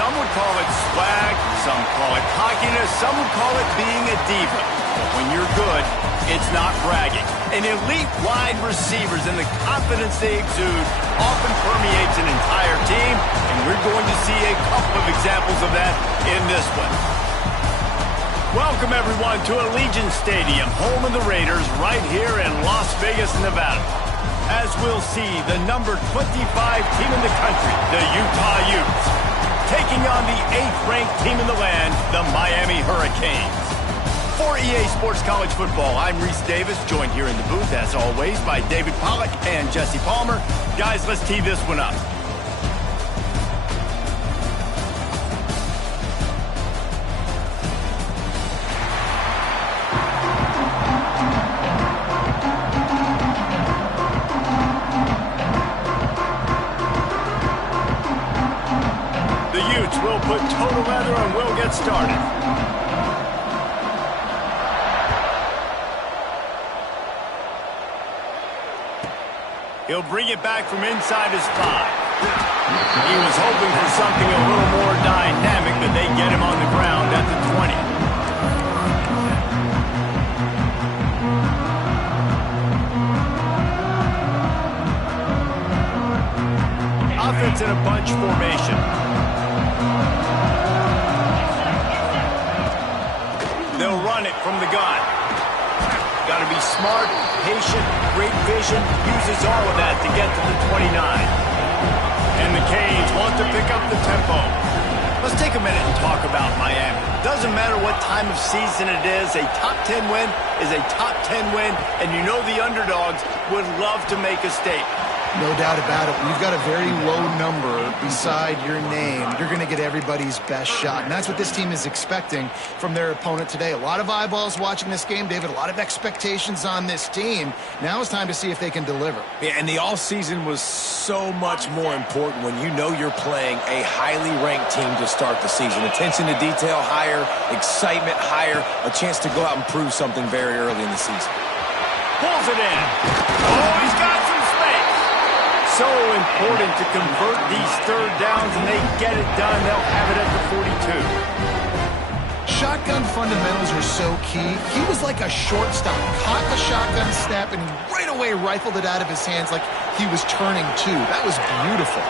Some would call it swag, some call it cockiness, some would call it being a diva. But when you're good, it's not bragging. And elite wide receivers and the confidence they exude often permeates an entire team, and we're going to see a couple of examples of that in this one. Welcome, everyone, to Allegiant Stadium, home of the Raiders, right here in Las Vegas, Nevada. As we'll see, the number 25 team in the country, the Utah Utes, taking on the 8th-ranked team in the land, the Miami Hurricanes. For EA Sports College Football, I'm Reese Davis, joined here in the booth, as always, by David Pollack and Jesse Palmer. Guys, let's tee this one up. The Utes will put total leather and we'll get started. He'll bring it back from inside his 5. He was hoping for something a little more dynamic, but they get him on the ground at the 20. Offense in a bunch formation. They'll run it from the gun. Got to be smart, patient, great vision, uses all of that to get to the 29. And the Canes want to pick up the tempo. Let's take a minute and talk about Miami. Doesn't matter what time of season it is, a top 10 win is a top 10 win, and you know the underdogs would love to make a statement. No doubt about it. When you've got a very low number beside your name, you're going to get everybody's best shot. And that's what this team is expecting from their opponent today. A lot of eyeballs watching this game, David. A lot of expectations on this team. Now it's time to see if they can deliver. Yeah, and the offseason was so much more important when you know you're playing a highly ranked team to start the season. Attention to detail higher, excitement higher, a chance to go out and prove something very early in the season. Pulls it in. Oh, he's got some space. So important to convert these third downs, and they get it done. They'll have it at the 42. Shotgun fundamentals are so key. He was like a shortstop, caught the shotgun snap, and right away rifled it out of his hands like he was turning two. That was beautiful.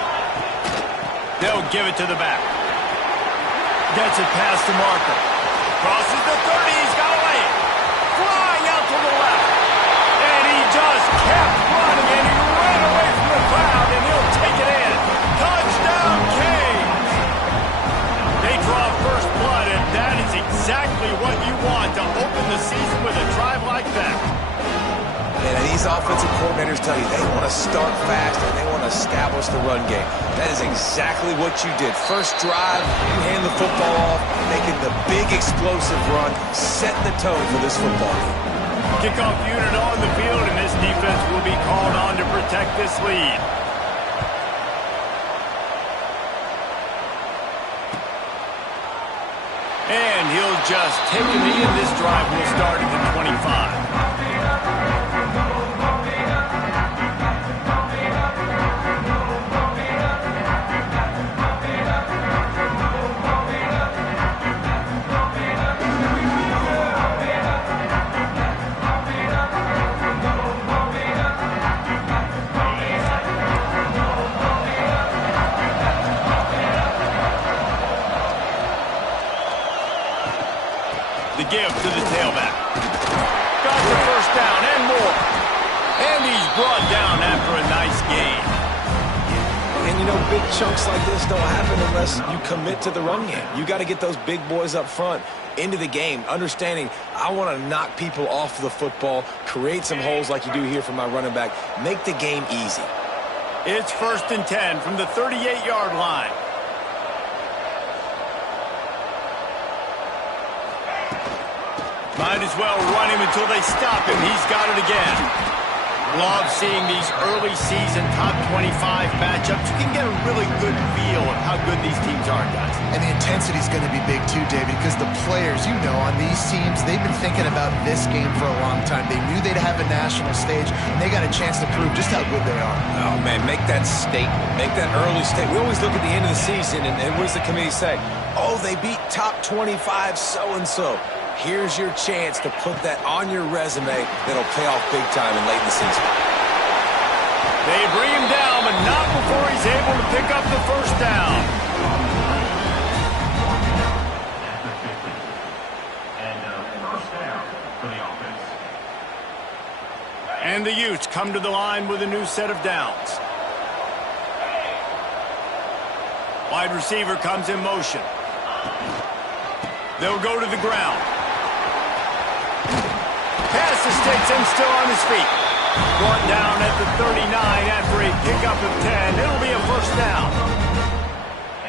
They'll give it to the back. Gets it past the marker. Crosses the 30. He's got a lane. Flying out to the left. And he just kept running, and he ran away from the crowd, and he'll take it in. Touchdown, Canes! They draw first blood, and that is exactly what you want to open the season with a drive like that. And these offensive coordinators tell you they want to start fast and they want to establish the run game. That is exactly what you did. First drive, you hand the football off, making the big explosive run, setting the tone for this football game. Kickoff unit on the field, and this defense will be called on to protect this lead. And he'll just take a knee, and this drive will start at the 25. Give to the tailback. Got the first down and more. And he's brought down after a nice gain. And you know, big chunks like this don't happen unless you commit to the run game. You got to get those big boys up front into the game, understanding I want to knock people off the football, create some holes like you do here for my running back, make the game easy. It's 1st and 10 from the 38-yard line. Might as well run him until they stop him. He's got it again. Love seeing these early season top 25 matchups. You can get a really good feel of how good these teams are, guys. And the intensity is going to be big too, David, because the players, you know, on these teams, they've been thinking about this game for a long time. They knew they'd have a national stage, and they got a chance to prove just how good they are. Oh, man, make that statement. Make that early statement. We always look at the end of the season, and what does the committee say? Oh, they beat top 25 so-and-so. Here's your chance to put that on your resume that'll pay off big time in late in the season. They bring him down, but not before he's able to pick up the first down. And the Utes come to the line with a new set of downs. Wide receiver comes in motion. They'll go to the ground. Passes takes him still on his feet. Brought down at the 39 after a pickup of 10. It'll be a first down.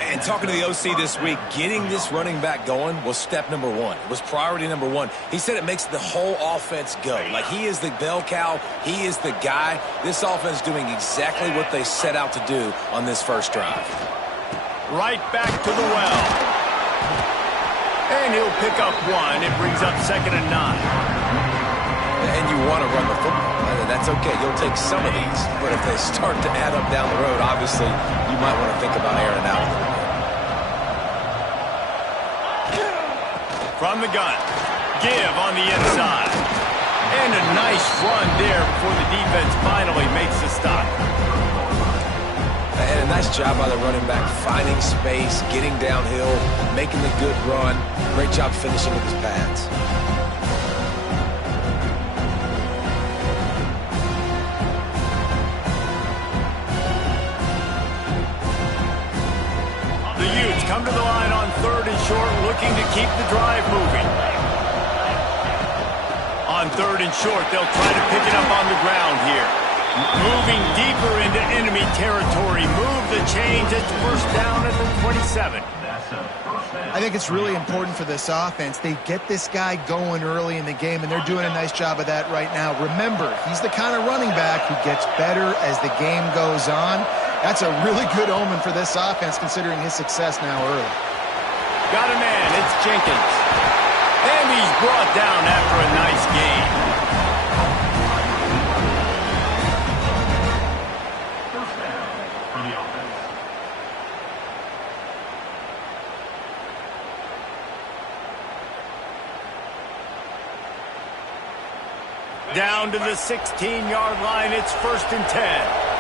And talking to the OC this week, getting this running back going was step number one. It was priority number one. He said it makes the whole offense go. Like, he is the bell cow. He is the guy. This offense is doing exactly what they set out to do on this first drive. Right back to the well. And he'll pick up one. It brings up 2nd and 9. And you want to run the football. That's okay. You'll take some of these. But if they start to add up down the road, obviously, you might want to think about airing it out a little bit. From the gun. Give on the inside. And a nice run there before the defense finally makes the stop. And a nice job by the running back, finding space, getting downhill, making the good run. Great job finishing with his pads. The Utes come to the line on 3rd and short, looking to keep the drive moving. On 3rd and short, they'll try to pick it up on the ground here. Moving deeper into enemy territory. Move the chains. It's first down at the 27. I think it's really important for this offense. They get this guy going early in the game, and they're doing a nice job of that right now. Remember, he's the kind of running back who gets better as the game goes on. That's a really good omen for this offense, considering his success now early. Got a man. It's Jenkins. And he's brought down after a nice game. Down to the 16-yard line. It's 1st and 10.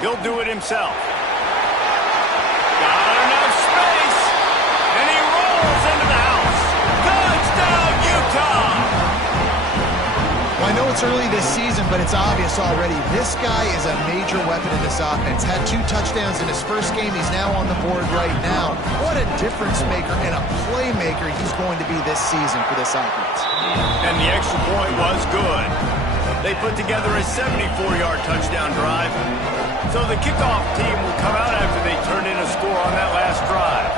He'll do it himself. Got enough space. And he rolls into the house. Touchdown, Utah! Well, I know it's early this season, but it's obvious already. This guy is a major weapon in this offense. Had 2 touchdowns in his first game. He's now on the board right now. What a difference maker and a playmaker he's going to be this season for this offense. And the extra point was good. They put together a 74-yard touchdown drive. So the kickoff team will come out after they turn in a score on that last drive.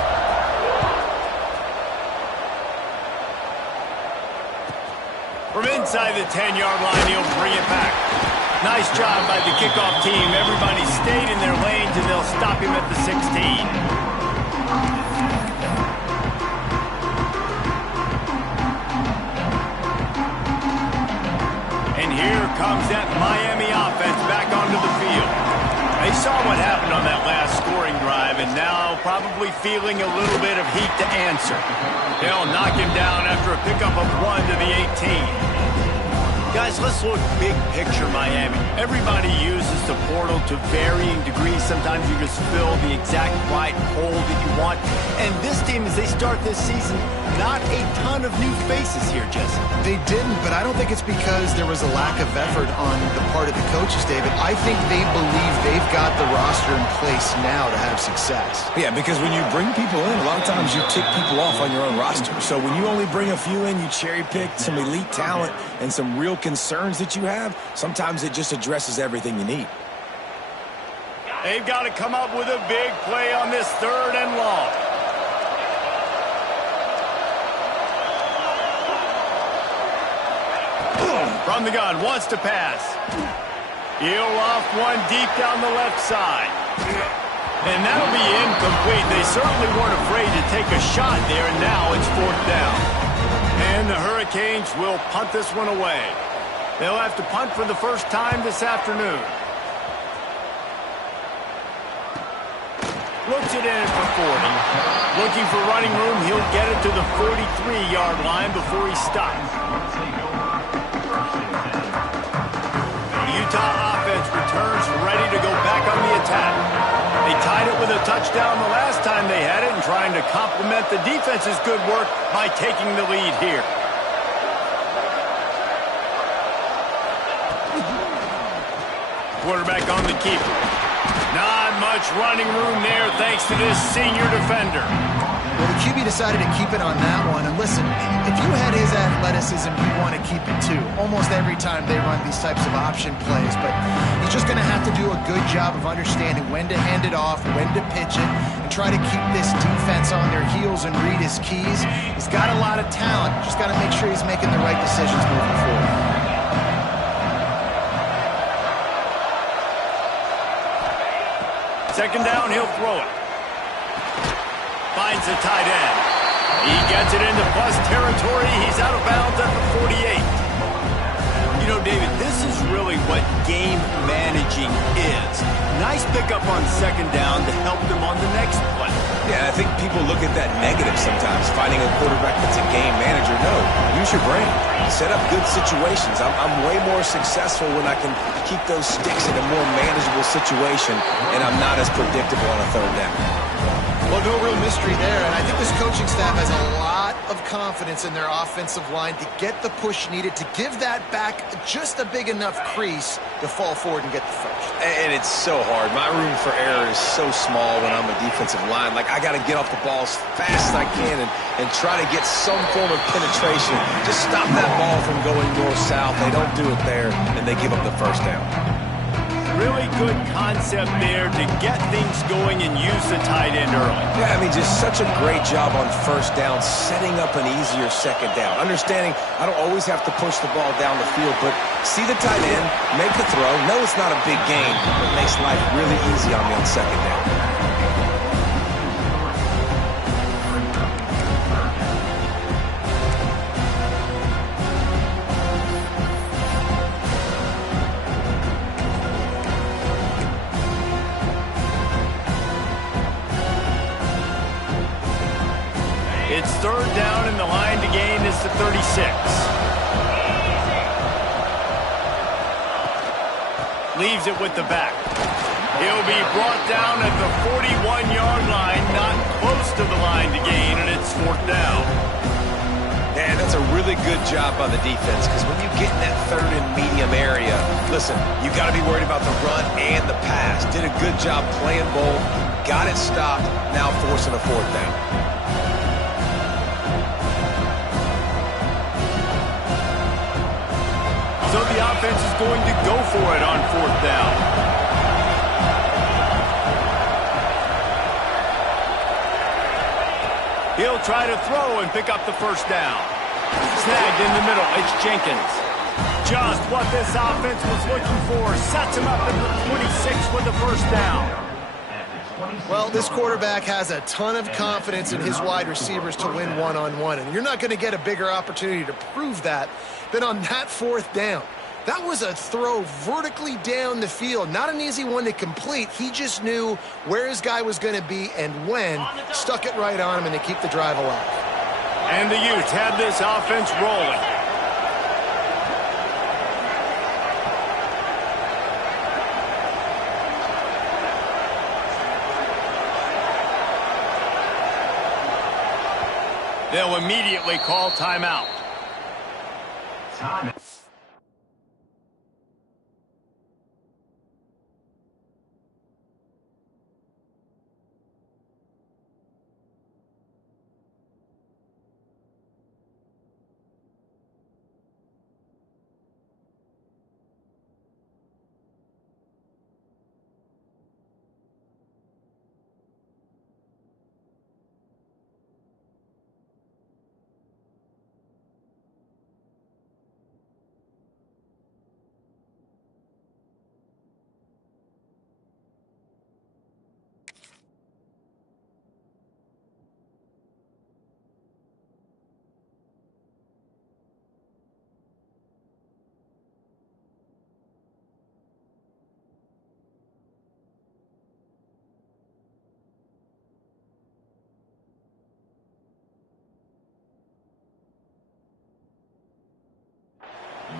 From inside the 10-yard line, he'll bring it back. Nice job by the kickoff team. Everybody stayed in their lanes, and they'll stop him at the 16. And here comes that Miami offense back onto the field. They saw what happened on that last scoring drive, and now probably feeling a little bit of heat to answer. They'll knock him down after a pickup of 1 to the 18. Guys, let's look big picture Miami. Everybody uses the portal to varying degrees. Sometimes you just fill the exact right hole that you want. And this team, as they start this season, not a ton of new faces here, Jesse. They didn't, but I don't think it's because there was a lack of effort on the part of the coaches, David. I think they believe they've got the roster in place now to have success. Yeah, because when you bring people in, a lot of times you tick people off on your own roster. So when you only bring a few in, you cherry pick some elite talent and some real concerns that you have, sometimes it just addresses everything you need. They've got to come up with a big play on this 3rd and long. From the gun, wants to pass. He'll off one deep down the left side. And that'll be incomplete. They certainly weren't afraid to take a shot there, and now it's 4th down. And the Hurricanes will punt this one away. They'll have to punt for the first time this afternoon. Looks it in for 40. Looking for running room, he'll get it to the 43-yard line before he stops. The Utah offense returns ready to go back on the attack. They tied it with a touchdown the last time they had it and trying to complement the defense's good work by taking the lead here. Quarterback on the keeper. Not much running room there thanks to this senior defender. Well, the QB decided to keep it on that one. And listen, if you had his athleticism, you'd want to keep it too. Almost every time they run these types of option plays. But he's just going to have to do a good job of understanding when to hand it off, when to pitch it, and try to keep this defense on their heels and read his keys. He's got a lot of talent. Just got to make sure he's making the right decisions moving forward. Second down, he'll throw it. Finds the tight end. He gets it into plus territory. He's out of bounds at the 48. You know, David, this is really what game managing is. Nice pickup on second down to help them on the next play. Yeah, I think people look at that negative sometimes, finding a quarterback that's a game manager. No, use your brain. Set up good situations. I'm way more successful when I can keep those sticks in a more manageable situation, and I'm not as predictable on a third down. Well, no real mystery there, and I think this coaching staff has a lot of confidence in their offensive line to get the push needed to give that back just a big enough crease to fall forward and get the first. And it's so hard. My room for error is so small when I'm a defensive line. Like, I got to get off the ball as fast as I can and try to get some form of penetration. Just stop that ball from going north-south. They don't do it there, and they give up the first down. Really good concept there to get things going and use the tight end early. Yeah, I mean, just such a great job on first down, setting up an easier second down. Understanding I don't always have to push the ball down the field, but see the tight end, make the throw. No, it's not a big gain, but it makes life really easy on me on second down. It's third down, and the line to gain is the 36. Leaves it with the back. He'll be brought down at the 41-yard line, not close to the line to gain, and it's 4th down. Man, that's a really good job by the defense, because when you get in that third and medium area, listen, you got to be worried about the run and the pass. Did a good job playing both, got it stopped, now forcing a 4th down. So the offense is going to go for it on 4th down. He'll try to throw and pick up the first down. Snagged in the middle. It's Jenkins. Just what this offense was looking for. Sets him up at the 26 with the first down. Well, this quarterback has a ton of confidence in his wide receivers to win one-on-one, and you're not going to get a bigger opportunity to prove that than on that 4th down. That was a throw vertically down the field. Not an easy one to complete. He just knew where his guy was going to be and when. Stuck it right on him, and they keep the drive alive. And the Utes have this offense rolling. They'll immediately call timeout.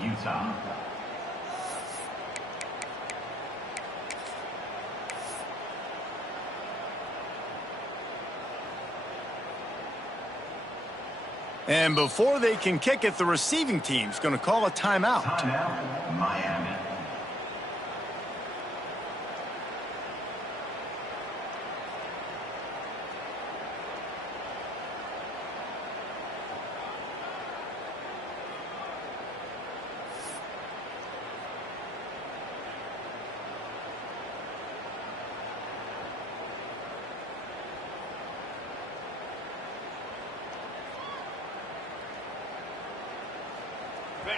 Utah. And before they can kick it, the receiving team's going to call a timeout. Timeout, Miami.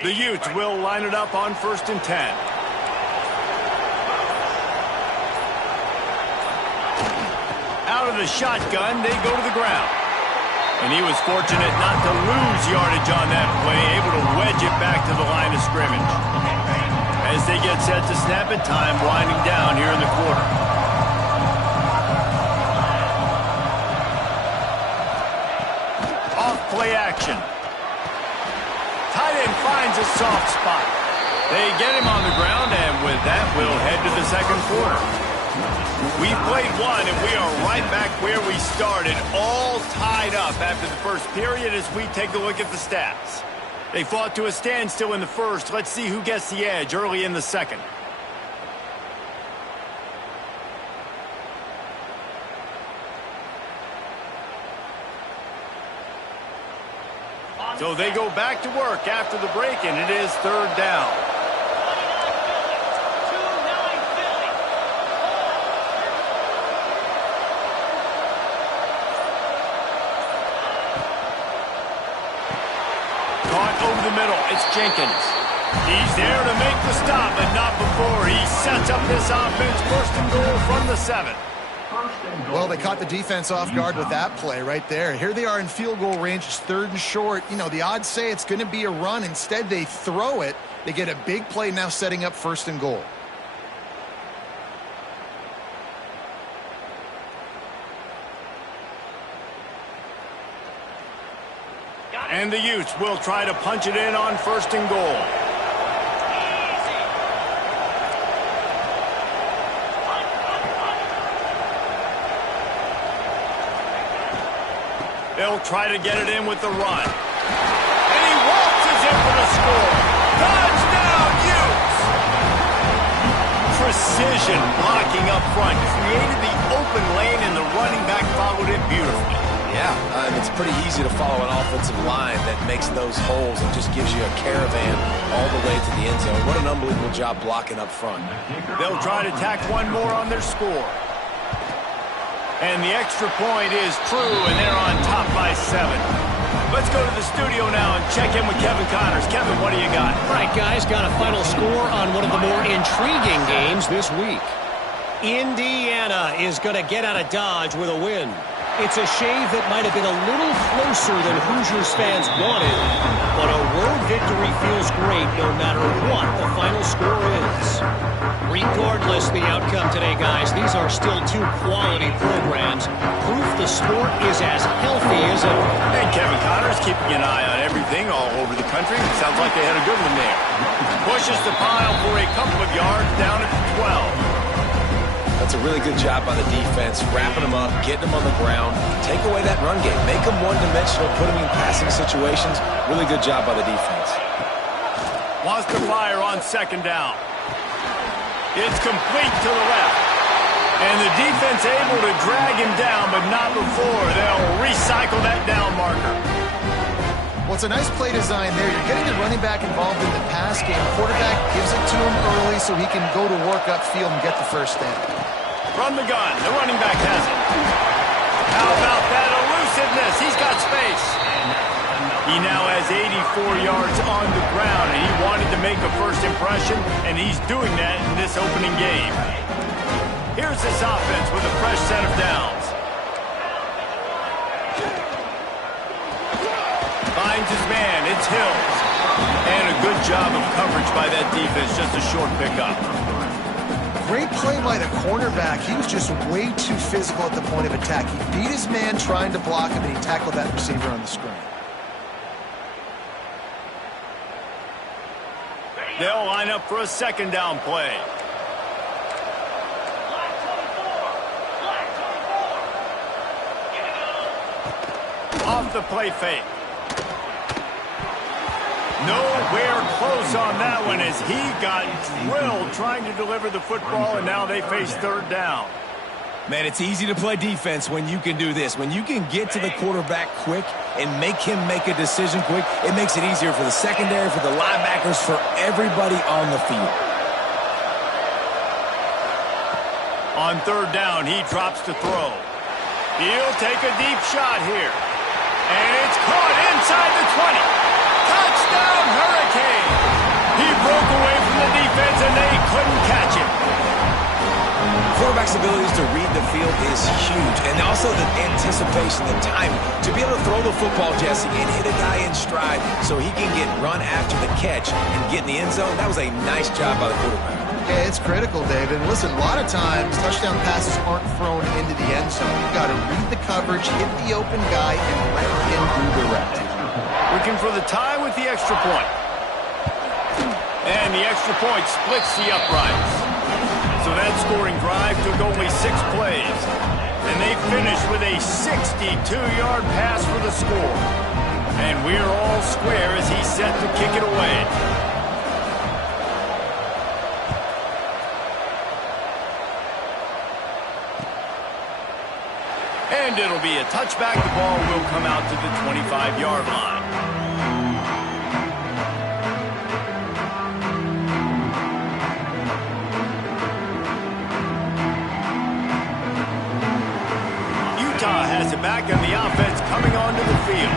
The Utes will line it up on 1st and 10. Out of the shotgun, they go to the ground. And he was fortunate not to lose yardage on that play, able to wedge it back to the line of scrimmage. As they get set to snap it, time winding down here in the quarter. Off play action. Tight end finds a soft spot. They get him on the ground, and with that, we'll head to the second quarter. We played one, and we are right back where we started, all tied up after the first period as we take a look at the stats. They fought to a standstill in the first. Let's see who gets the edge early in the second. So they go back to work after the break, and it is 3rd down. Caught over the middle. It's Jenkins. He's there to make the stop, but not before he sets up this offense. 1st and goal from the 7. Well, they caught the defense off guard with that play right there. Here they are in field goal range. It's 3rd and short. You know, the odds say it's going to be a run. Instead, they throw it. They get a big play now setting up 1st and goal. And the Utes will try to punch it in on 1st and goal. They'll try to get it in with the run. And he waltzes in for the score. Touchdown, Utes! Precision blocking up front. Created the open lane, and the running back followed it beautifully. Yeah, it's pretty easy to follow an offensive line that makes those holes and just gives you a caravan all the way to the end zone. What an unbelievable job blocking up front. They'll try to tack one more on their score. And the extra point is true, and they're on top by 7. Let's go to the studio now and check in with Kevin Connors. Kevin, what do you got? All right, guys, got a final score on one of the more intriguing games this week. Indiana is going to get out of Dodge with a win. It's a shave that might have been a little closer than Hoosiers fans wanted, but a road victory feels great no matter what the final score is. Regardless the outcome today, guys, these are still 2 quality programs. Proof the sport is as healthy as ever. And Kevin Connors keeping an eye on everything all over the country. Sounds like they had a good one there. Pushes the pile for a couple of yards down at 12. That's a really good job by the defense, wrapping them up, getting them on the ground. Take away that run game. Make them one-dimensional, put them in passing situations. Really good job by the defense. Wants to fire on 2nd down. It's complete to the left. And the defense able to drag him down, but not before they'll recycle that down marker. Well, it's a nice play design there. You're getting the running back involved in the pass game. Quarterback gives it to him early so he can go to work upfield and get the 1st down. From the gun, the running back has it. How about that elusiveness? He's got space. He now has 84 yards on the ground, and he wanted to make a first impression, and he's doing that in this opening game. Here's this offense with a fresh set of downs. Finds his man, it's Hills. And a good job of coverage by that defense, just a short pickup. Great play by the cornerback. He was just way too physical at the point of attack. He beat his man trying to block him, and he tackled that receiver on the screen. They'll line up for a second down play. Off the play fake. Nowhere close on that one as he got drilled trying to deliver the football, and now they face third down. Man, it's easy to play defense when you can do this. When you can get to the quarterback quick and make him make a decision quick, it makes it easier for the secondary, for the linebackers, for everybody on the field. On third down, he drops to throw. He'll take a deep shot here. And it's caught inside the 20. Touchdown, Hurricane! He broke away from the defense, and they couldn't catch him. Quarterback's abilities to read the field is huge, and also the anticipation, the timing. To be able to throw the football, Jesse, and hit a guy in stride so he can get run after the catch and get in the end zone, that was a nice job by the quarterback. Yeah, it's critical, David. Listen, a lot of times touchdown passes aren't thrown into the end zone. You've got to read the coverage, hit the open guy, and let him do the rest. Looking for the tie with the extra point. And the extra point splits the uprights. So that scoring drive took only 6 plays. And they finished with a 62-yard pass for the score. And we're all square as he's set to kick it away. And it'll be a touchback. The ball will come out to the 25-yard line. Utah has it back, and the offense coming onto the field.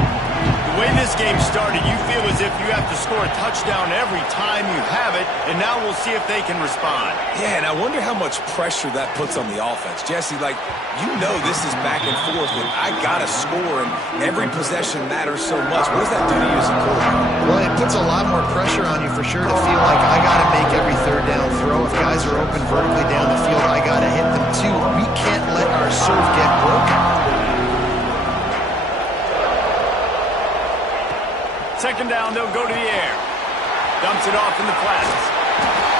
The way this game started, you feel as if you have to score a touchdown every time you have it, and now we'll see if they can respond. Yeah, and I wonder how much pressure that puts on the offense. Jesse, like, you know this is back and forth, and I got to score, and every possession matters so much. What does that do to you as a quarterback? Well, it puts a lot more pressure on you for sure to feel like I got to make every third down throw. If guys are open vertically down the field, I got to hit them too. We can't let our serve get broken. Second down, they'll go to the air. Dumps it off in the flats.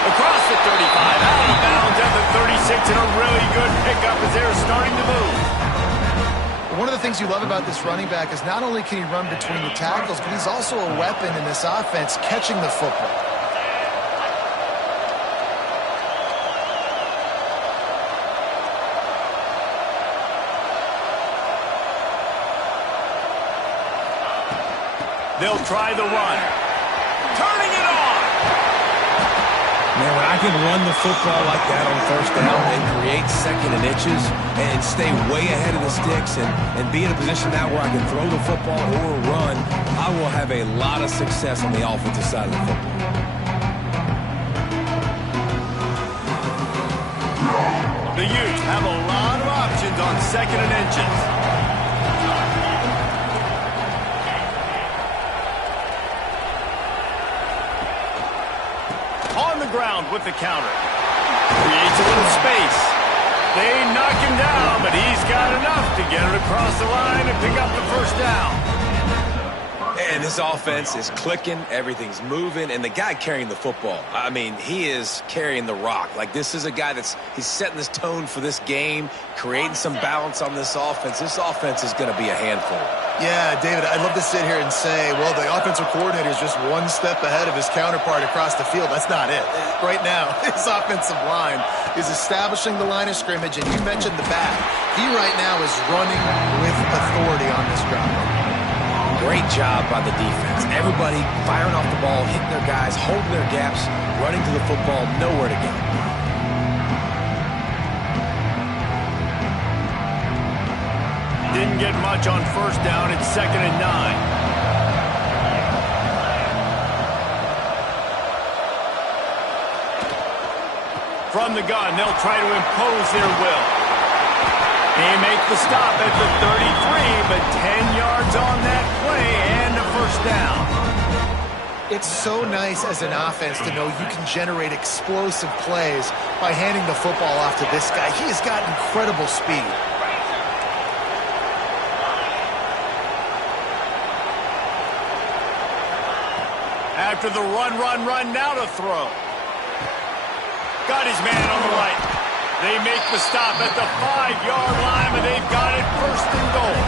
Across the 35, out of bounds at the 36, and a really good pickup as they're starting to move. One of the things you love about this running back is not only can he run between the tackles, but he's also a weapon in this offense catching the football. They'll try the run. Turning it on. Man, when I can run the football like that on first down and create second and inches and stay way ahead of the sticks and be in a position now where I can throw the football or run, I will have a lot of success on the offensive side of the football. The Utes have a lot of options on second and inches. On the ground with the counter. Creates a little space. They knock him down, but he's got enough to get it across the line and pick up the first down. And this offense is clicking, everything's moving, and the guy carrying the football, I mean, he is carrying the rock. Like, this is a guy he's setting this tone for this game, creating some balance on this offense. This offense is going to be a handful. Yeah, David, I'd love to sit here and say, well, the offensive coordinator is just one step ahead of his counterpart across the field. That's not it. Right now, his offensive line is establishing the line of scrimmage, and you mentioned the back. He right now is running with authority on this ground. Great job by the defense. Everybody firing off the ball, hitting their guys, holding their gaps, running to the football, nowhere to go. Didn't get much on first down. It's 2nd and 9. From the gun, they'll try to impose their will. They make the stop at the 33, but 10 yards on that play and a first down. It's so nice as an offense to know you can generate explosive plays by handing the football off to this guy. He has got incredible speed. After the run, now to throw. Got his man on the right. They make the stop at the 5-yard line, but they've got it first and goal.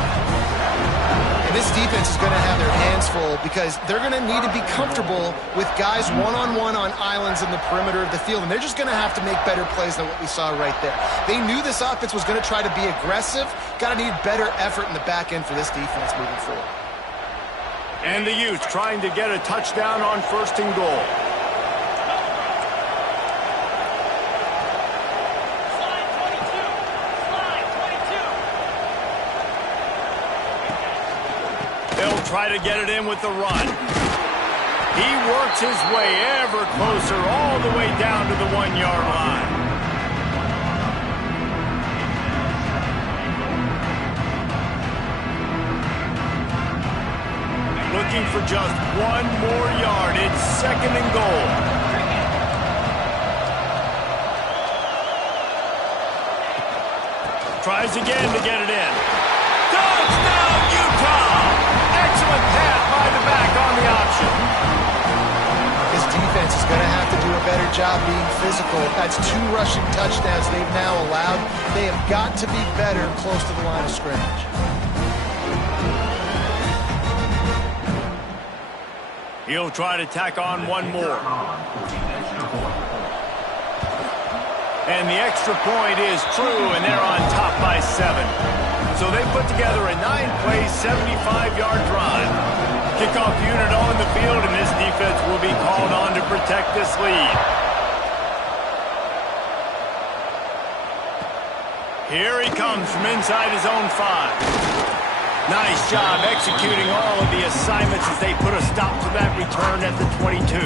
And this defense is going to have their hands full because they're going to need to be comfortable with guys one-on-one on islands in the perimeter of the field, and they're just going to have to make better plays than what we saw right there. They knew this offense was going to try to be aggressive. Got to need better effort in the back end for this defense moving forward. And the Utes trying to get a touchdown on first and goal. They'll try to get it in with the run. He works his way ever closer all the way down to the 1-yard line. Looking for just 1 more yard. It's second and goal. Tries again to get it in. Touchdown, Utah! Excellent pass by the back on the option. This defense is going to have to do a better job being physical. That's 2 rushing touchdowns they've now allowed. They have got to be better close to the line of scrimmage. He'll try to tack on 1 more. And the extra point is true, and they're on top by 7. So they put together a 9-play, 75-yard drive. Kickoff unit on the field, and this defense will be called on to protect this lead. Here he comes from inside his own 5. Nice job executing all of the assignments as they put a stop to that return at the 22.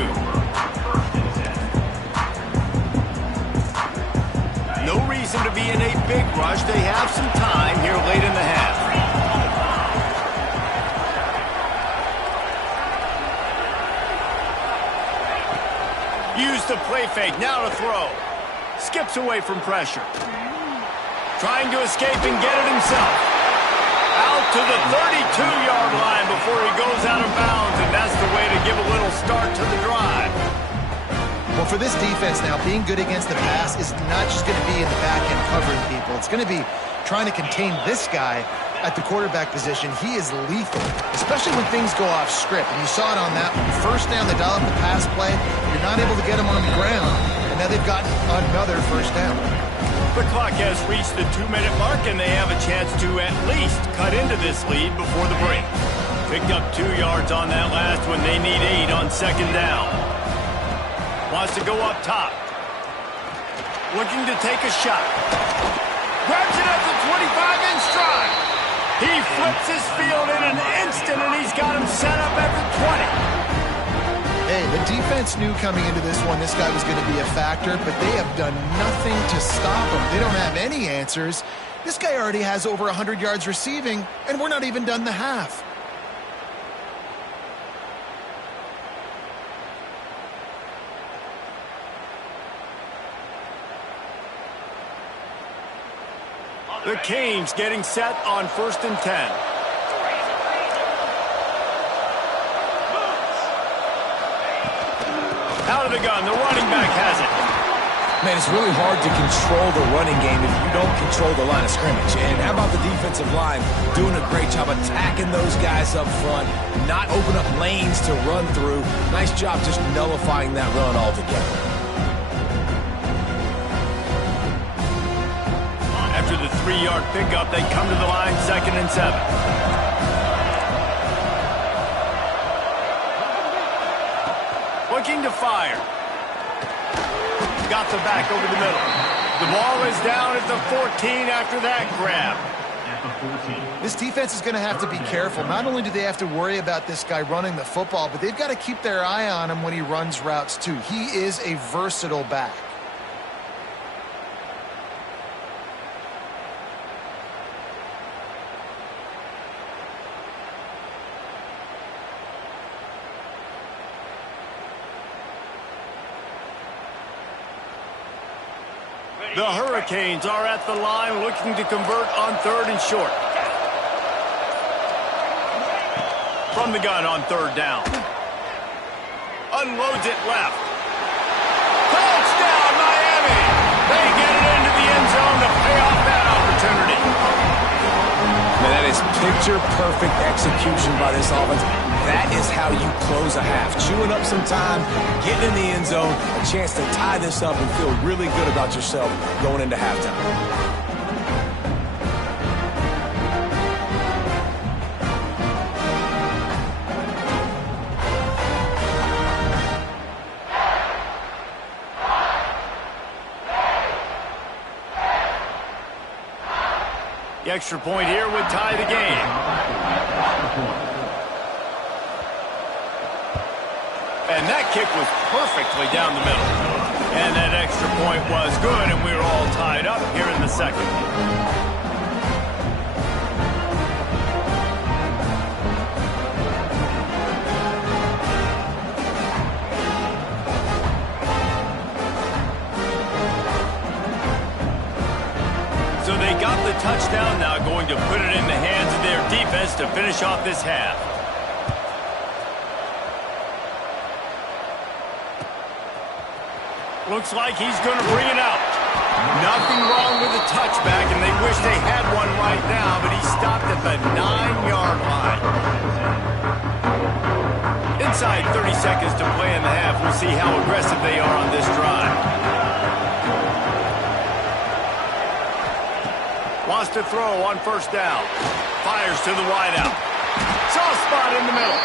No reason to be in a big rush. They have some time here late in the half. Use the play fake, now to throw. Skips away from pressure. Trying to escape and get it himself. Out to the 32-yard line before he goes out of bounds, and that's the way to give a little start to the drive. Well, for this defense now, being good against the pass is not just going to be in the back end covering people. It's going to be trying to contain this guy at the quarterback position. He is lethal, especially when things go off script. And you saw it on that one. First down, they dial up the pass play. You're not able to get him on the ground, and now they've gotten another first down. The clock has reached the 2-minute mark, and they have a chance to at least cut into this lead before the break. Picked up 2 yards on that last one. They need 8 on second down. Wants to go up top. Looking to take a shot. Grabs it at the 25 in stride. He flips his field in an instant, and he's got him set up at the 20. Hey, the defense knew coming into this one this guy was going to be a factor, but they have done nothing to stop him. They don't have any answers. This guy already has over 100 yards receiving, and we're not even done the half. The Canes getting set on 1st and 10. Out of the gun, the running back has it. Man, it's really hard to control the running game if you don't control the line of scrimmage. And how about the defensive line doing a great job attacking those guys up front, not open up lanes to run through. Nice job just nullifying that run altogether. After the 3-yard pickup, they come to the line 2nd and 7. Looking to fire. Got the back over the middle. The ball is down at the 14 after that grab. This defense is going to have to be careful. Not only do they have to worry about this guy running the football, but they've got to keep their eye on him when he runs routes too. He is a versatile back. The Hurricanes are at the line looking to convert on 3rd and short. From the gun on 3rd down. Unloads it left. Touchdown, Miami! They get it into the end zone to pay off that opportunity. Man, that is picture-perfect execution by this offense. That is how you close a half. Chewing up some time, getting in the end zone, a chance to tie this up and feel really good about yourself going into halftime. The extra point here would tie the game. And that kick was perfectly down the middle. And that extra point was good, and we were all tied up here in the second. So they got the touchdown, now going to put it in the hands of their defense to finish off this half. Looks like he's going to bring it out. Nothing wrong with the touchback, and they wish they had one right now, but he stopped at the 9-yard line. Inside 30 seconds to play in the half. We'll see how aggressive they are on this drive. Wants to throw on first down. Fires to the wideout. Soft spot in the middle.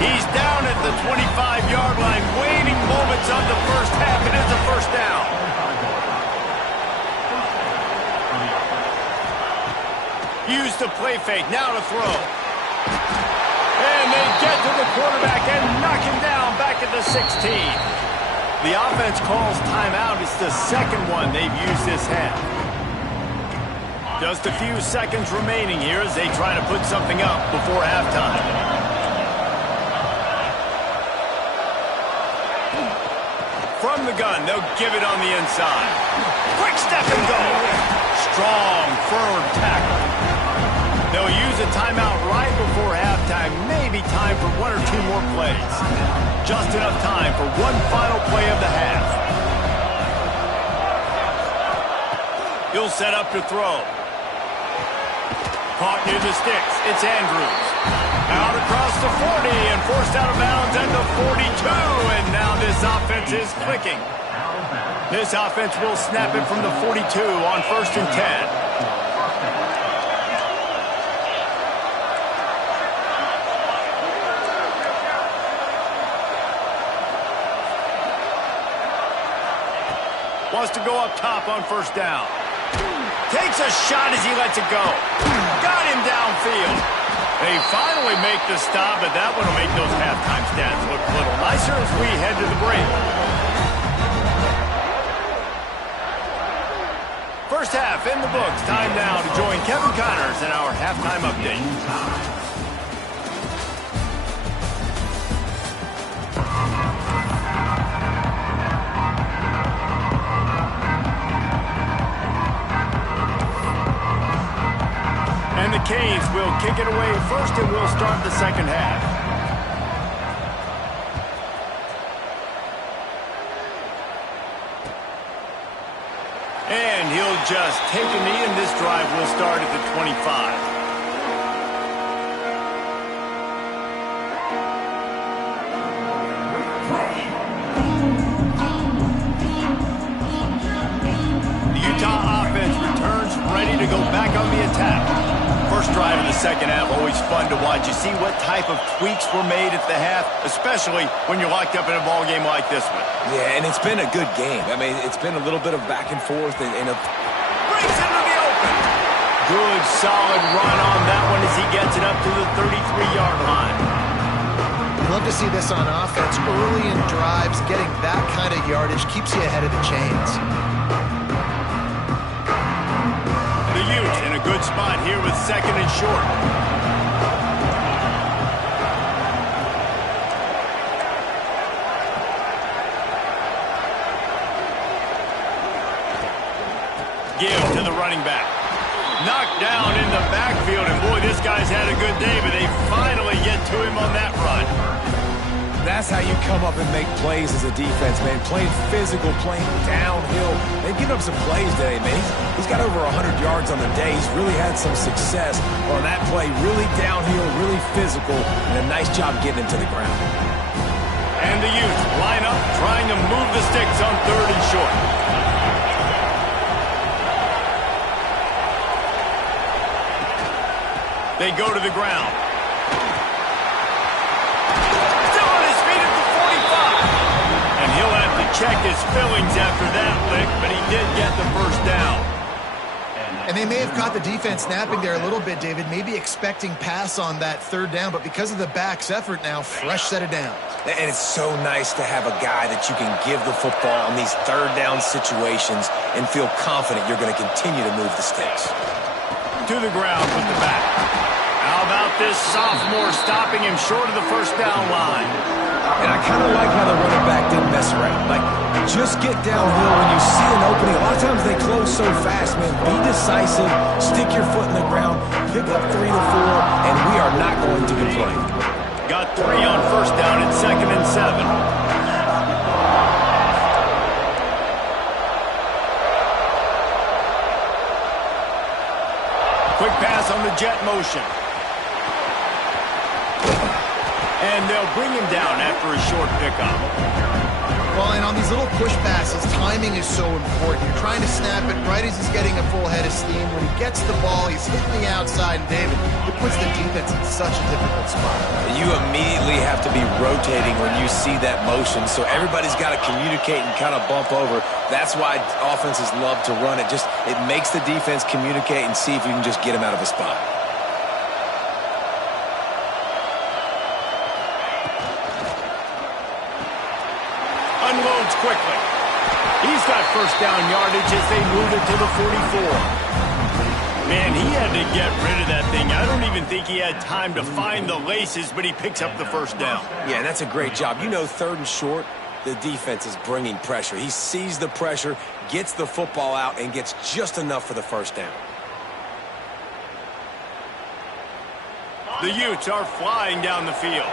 He's down at the 25-yard line, waiting moments of the first half. It is a first down. Use the play fake. Now to throw. And they get to the quarterback and knock him down back at the 16. The offense calls timeout. It's the second one they've used this half. Just a few seconds remaining here as they try to put something up before halftime. From the gun, they'll give it on the inside. Quick step and go. Strong, firm tackle. They'll use a timeout right before halftime. Maybe time for one or two more plays. Just enough time for one final play of the half. He'll set up to throw. Caught near the sticks. It's Andrews. Out across the 40 and forced out of bounds at the 42. And now this offense is clicking. This offense will snap it from the 42 on 1st and 10. Wants to go up top on first down. Takes a shot as he lets it go. Got him downfield. They finally make the stop, but that one will make those halftime stats look a little nicer as we head to the break. First half in the books. Time now to join Kevin Connors in our halftime update. And the Canes will kick it away first, and we'll start the second half. And he'll just take a knee, and this drive will start at the 25. The Utah offense returns ready to go back on the attack. First drive of the second half, always fun to watch. You see what type of tweaks were made at the half, especially when you're locked up in a ball game like this one. Yeah, and it's been a good game. I mean, it's been a little bit of back and forth. Brings into the open. Good, solid run on that one as he gets it up to the 33-yard line. Love to see this on offense. Early in drives, getting that kind of yardage keeps you ahead of the chains. The Utes in a good spot here with second and short. Give to the running back. Knocked down in the backfield, and boy, this guy's had a good day, but they finally get to him on that run. That's how you come up and make plays as a defense, man. Playing physical, playing downhill. They've given up some plays today, man. He's got over 100 yards on the day. He's really had some success on that play. Really downhill, really physical, and a nice job getting him to the ground. And the Utes line up, trying to move the sticks on 3rd and short. They go to the ground. Still on his feet at the 45. And he'll have to check his fillings after that lick, but he did get the first down. And they may have caught the defense napping there a little bit, David, maybe expecting pass on that 3rd down, but because of the back's effort now, fresh set of downs. And it's so nice to have a guy that you can give the football on these 3rd down situations and feel confident you're going to continue to move the sticks. To the ground with the back. How about this sophomore stopping him short of the 1st down line? And I kind of like how the running back didn't mess around. Like, just get downhill when you see an opening. A lot of times they close so fast, man. Be decisive, stick your foot in the ground, pick up 3 to 4, and we are not going to complain. Got 3 on 1st down and 2nd and 7. Quick pass on the jet motion. And they'll bring him down after a short pickup. Well, and on these little push passes, timing is so important. You're trying to snap it right as he's getting a full head of steam. When he gets the ball, he's hitting the outside, and David, it puts the defense in such a difficult spot. You immediately have to be rotating when you see that motion, so everybody's got to communicate and kind of bump over. That's why offenses love to run it. It makes the defense communicate and see if you can just get him out of a spot. Unloads quickly. He's got 1st down yardage as they move it to the 44. Man, he had to get rid of that thing. I don't even think he had time to find the laces, but he picks up the 1st down. Yeah, and that's a great job. 3rd and short, the defense is bringing pressure. He sees the pressure, gets the football out, and gets just enough for the 1st down. The Utes are flying down the field.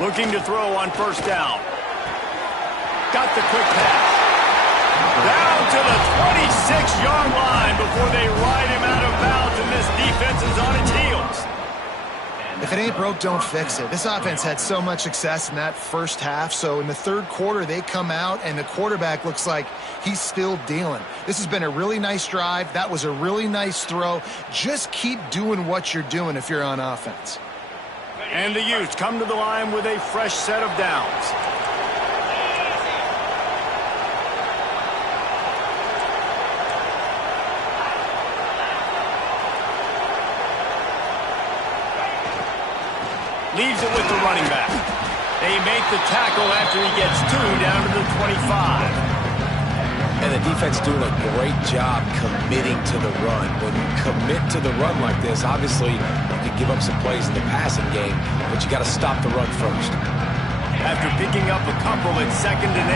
Looking to throw on 1st down. Got the quick pass. Down to the 26-yard line before they ride him out of bounds, and this defense is on its heels. If it ain't broke, don't fix it. This offense had so much success in that 1st half, so in the 3rd quarter, they come out, and the quarterback looks like he's still dealing. This has been a really nice drive. That was a really nice throw. Just keep doing what you're doing if you're on offense. And the Utes come to the line with a fresh set of downs. Leaves it with the running back. They make the tackle after he gets 2 down to the 25. And the defense doing a great job committing to the run. When you commit to the run like this, obviously you can give up some plays in the passing game, but you got to stop the run first. After picking up a couple at 2nd and 8.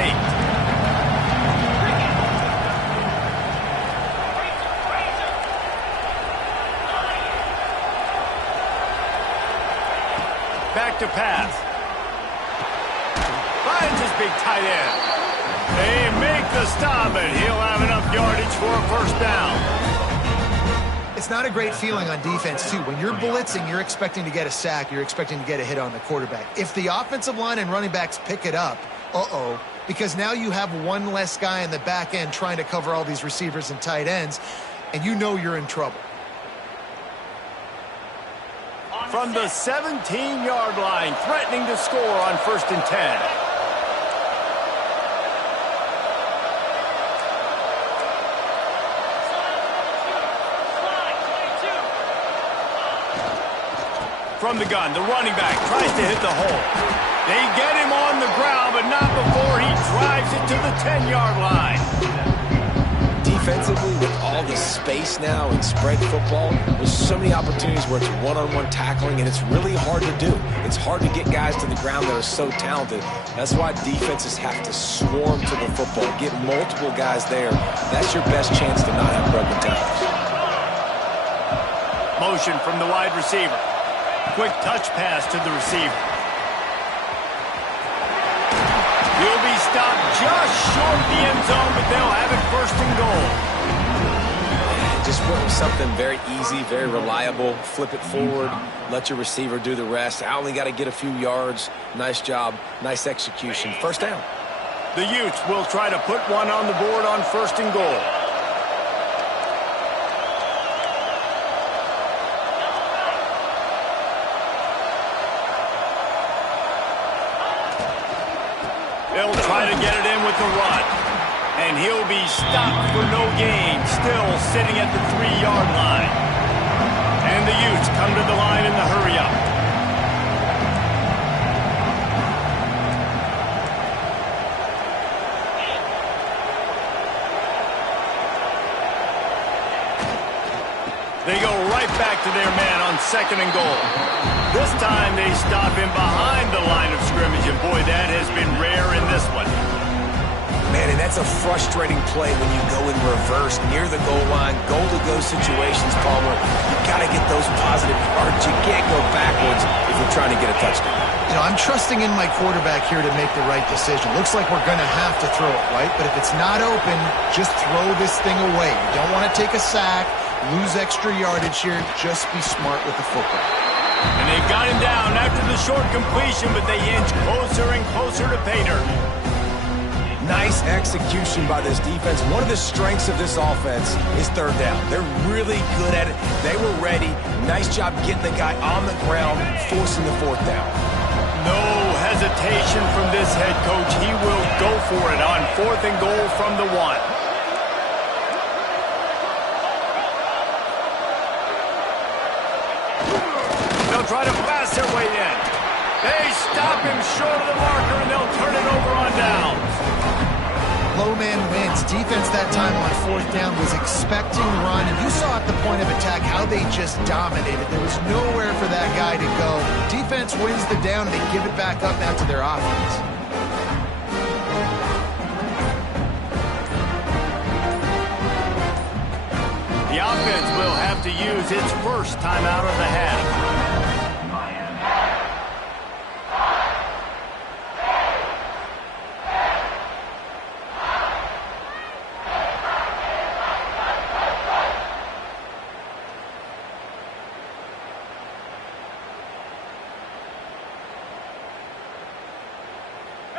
Back to pass. Finds his big tight end. They make the stop, and he'll have enough yardage for a 1st down. It's not a great feeling on defense, too. When you're blitzing, you're expecting to get a sack. You're expecting to get a hit on the quarterback. If the offensive line and running backs pick it up, because now you have one less guy in the back end trying to cover all these receivers and tight ends, and you know you're in trouble. From the 17-yard line, threatening to score on 1st and 10. From the gun, the running back tries to hit the hole. They get him on the ground, but not before he drives it to the 10-yard line. Defensively, with all the space now in spread football. There's so many opportunities where it's one-on-one tackling, and it's really hard to do. It's hard to get guys to the ground that are so talented. That's why defenses have to swarm to the football, get multiple guys there. That's your best chance to not have broken tackles. Motion from the wide receiver. Quick touch pass to the receiver. He'll be stopped just short of the end zone, but they'll have it first and goal. Just went with something very easy, very reliable. Flip it forward, let your receiver do the rest. I only got to get a few yards. Nice job, nice execution. First down. The Utes will try to put one on the board on first and goal. They'll try to get it in with the run. And he'll be stopped for no gain, still sitting at the 3-yard line. And the Utes come to the line in the hurry-up. They go right back to their man on second and goal. This time they stop him behind the line of scrimmage, and boy, that has been rare in this one. Man, and that's a frustrating play when you go in reverse near the goal line, goal-to-go situations, Palmer. You got to get those positive yards. You can't go backwards if you're trying to get a touchdown. You know, I'm trusting in my quarterback here to make the right decision. Looks like we're going to have to throw it, right? But if it's not open, just throw this thing away. You don't want to take a sack, lose extra yardage here. Just be smart with the football. And they got him down after the short completion, but they inch closer and closer to pay dirt. Nice execution by this defense. One of the strengths of this offense is third down. They're really good at it. They were ready. Nice job getting the guy on the ground, forcing the fourth down. No hesitation from this head coach. He will go for it on fourth and goal from the 1. They'll try to pass their way in. They stop him short of the marker, and they'll turn it over on downs. Low man wins. Defense that time on fourth down was expecting run, and you saw at the point of attack how they just dominated. There was nowhere for that guy to go. Defense wins the down, and they give it back up now to their offense. The offense will have to use its first timeout of the half.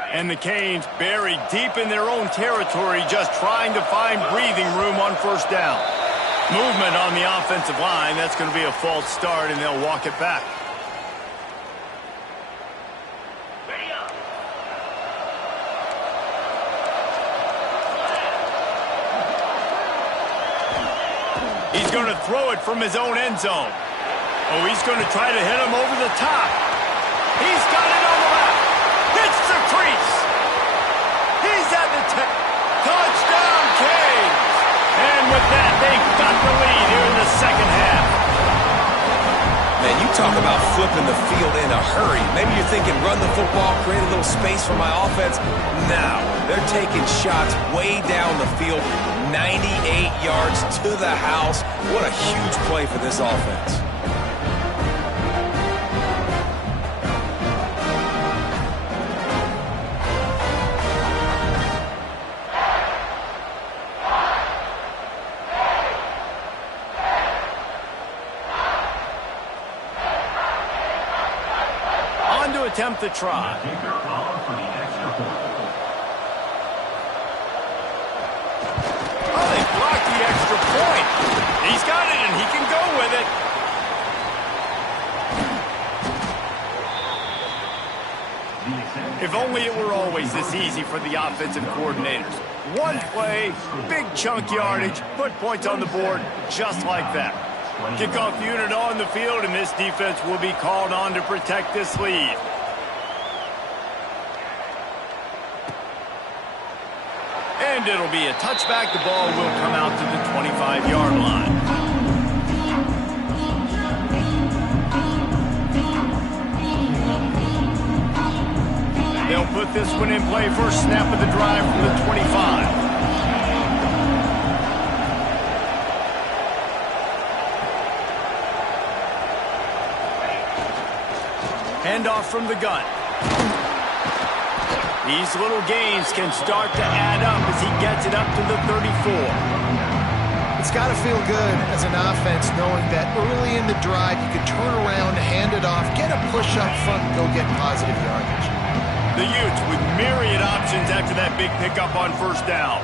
And the Canes buried deep in their own territory, just trying to find breathing room on first down. Movement on the offensive line. That's going to be a false start, and they'll walk it back. He's going to throw it from his own end zone. Oh, he's going to try to hit him over the top. He's got it on the left. Hits the crease. He's at the touchdown, Canes. And with that, they've got the lead here in the second half. Man, you talk about flipping the field in a hurry. Maybe you're thinking run the football, create a little space for my offense. Now, they're taking shots way down the field, 98 yards to the house. What a huge play for this offense. Attempt to try. Oh, they blocked the extra point. He's got it, and he can go with it. If only it were always this easy for the offensive coordinators. One play, big chunk yardage, put points on the board just like that. Kickoff unit on the field, and this defense will be called on to protect this lead. And it'll be a touchback. The ball will come out to the 25-yard line. They'll put this one in play. First snap of the drive from the 25. Handoff from the gun. These little gains can start to add up as he gets it up to the 34. It's got to feel good as an offense knowing that early in the drive you can turn around, hand it off, get a push up front, and go get positive yardage. The Utes with myriad options after that big pickup on first down.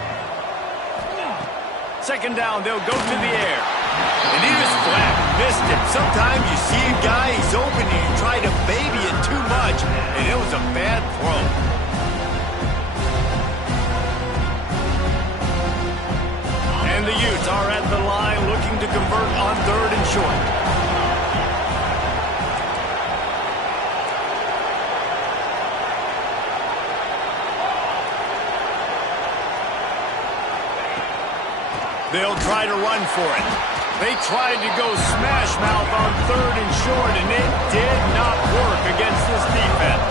Second down, they'll go to the air. And he was flat, missed it. Sometimes you see a guy, he's open, and you try to baby it too much, and it was a bad throw. And the Utes are at the line looking to convert on 3rd and short. They'll try to run for it. They tried to go smash mouth on 3rd and short, and it did not work against this defense.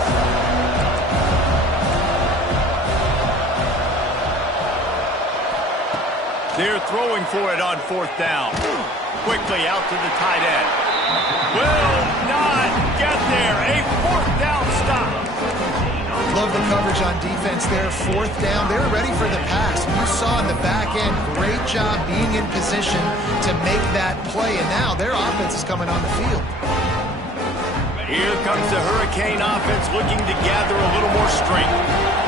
They're throwing for it on 4th down. Quickly out to the tight end. Will not get there. A 4th down stop. Love the coverage on defense there. 4th down. They're ready for the pass. You saw in the back end, great job being in position to make that play. And now their offense is coming on the field. Here comes the Hurricane offense looking to gather a little more strength.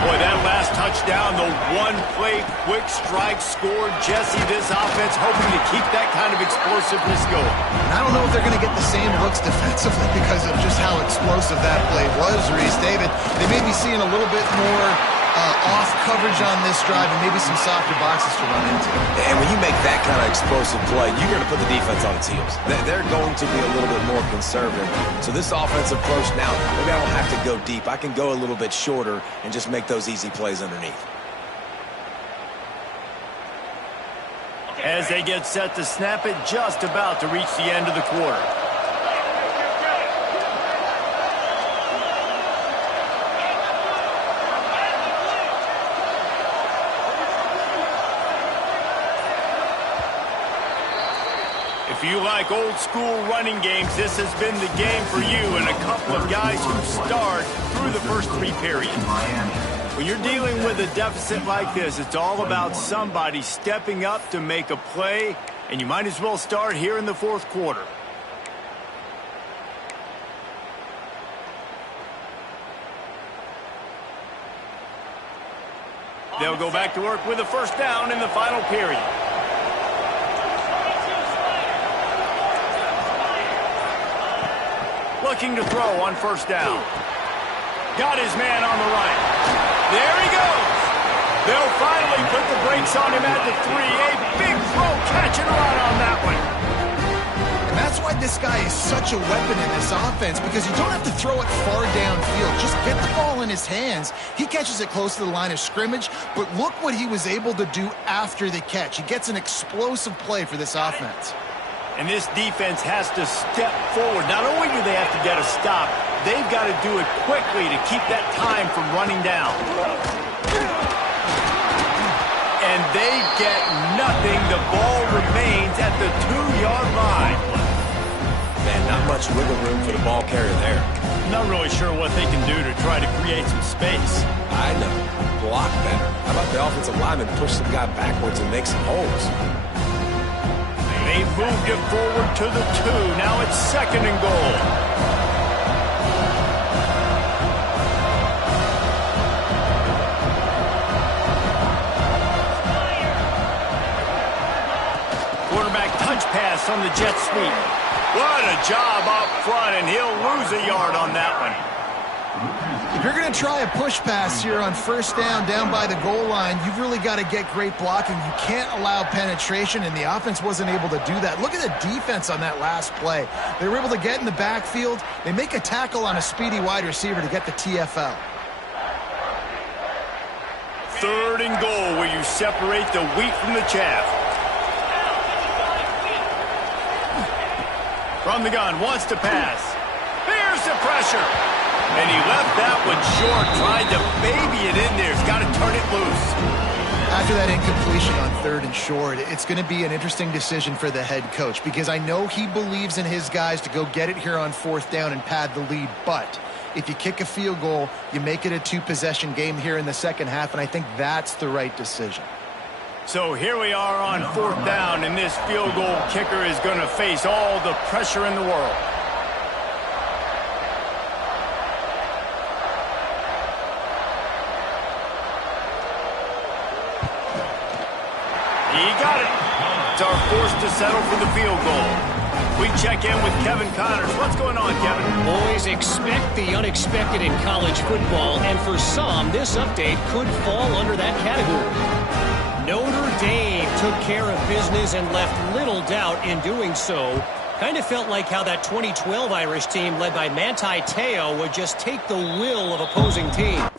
Boy, that last touchdown, the one-play quick strike scored. Jesse, this offense hoping to keep that kind of explosiveness going. And I don't know if they're going to get the same looks defensively because of just how explosive that play was, Reese. David, they may be seeing a little bit more off coverage on this drive and maybe some softer boxes to run into. And when you make that kind of explosive play, you're going to put the defense on its heels. They're going to be a little bit more conservative. So this offensive approach now, maybe I don't have to go deep. I can go a little bit shorter and just make those easy plays underneath. As they get set to snap it, just about to reach the end of the quarter. If you like old school running games, this has been the game for you and a couple of guys who start through the first 3 periods. When you're dealing with a deficit like this, it's all about somebody stepping up to make a play, and you might as well start here in the 4th quarter. They'll go back to work with a first down in the final period. Looking to throw on first down. Got his man on the right. There he goes. They'll finally put the brakes on him at the 3. A big throw, catch and run on that one. And that's why this guy is such a weapon in this offense, because you don't have to throw it far downfield. Just get the ball in his hands. He catches it close to the line of scrimmage, but look what he was able to do after the catch. He gets an explosive play for this offense. And this defense has to step forward. Not only do they have to get a stop, they've got to do it quickly to keep that time from running down. And they get nothing. The ball remains at the 2-yard line. Man, not much wiggle room for the ball carrier there. Not really sure what they can do to try to create some space. I know. Block better. How about the offensive lineman push some guy backwards and make some holes? They've moved it forward to the 2. Now it's 2nd and goal. Quarterback touch pass on the jet sweep. What a job up front, and he'll lose a yard on that one. If you're going to try a push pass here on first down by the goal line, you've really got to get great blocking. You can't allow penetration, and the offense wasn't able to do that. Look at the defense on that last play. They were able to get in the backfield. They make a tackle on a speedy wide receiver to get the TFL. 3rd and goal, where you separate the wheat from the chaff. From the gun, wants to pass. There's the pressure. And he left that one short, tried to baby it in there. He's got to turn it loose. After that incompletion on 3rd and short, it's going to be an interesting decision for the head coach, because I know he believes in his guys to go get it here on 4th down and pad the lead. But if you kick a field goal, you make it a 2-possession game here in the second half, and I think that's the right decision. So here we are on 4th down, and this field goal kicker is going to face all the pressure in the world. He got it. It's our forced to settle for the field goal. We check in with Kevin Connors. What's going on, Kevin? Boys, expect the unexpected in college football, and for some, this update could fall under that category. Notre Dame took care of business and left little doubt in doing so. Kind of felt like how that 2012 Irish team led by Manti Te'o would just take the will of opposing teams.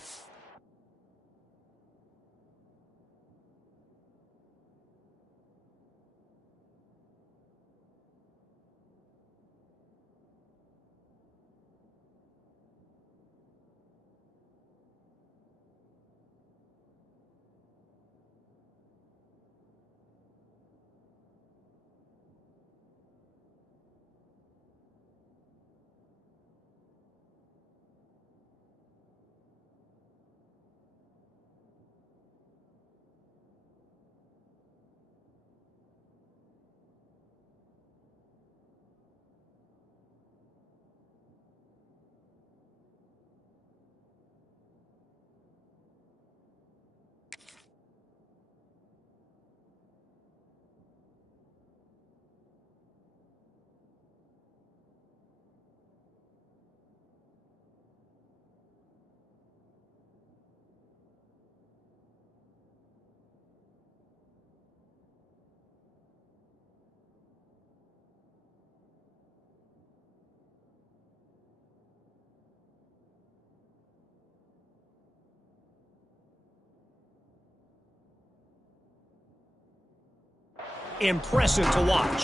Impressive to watch.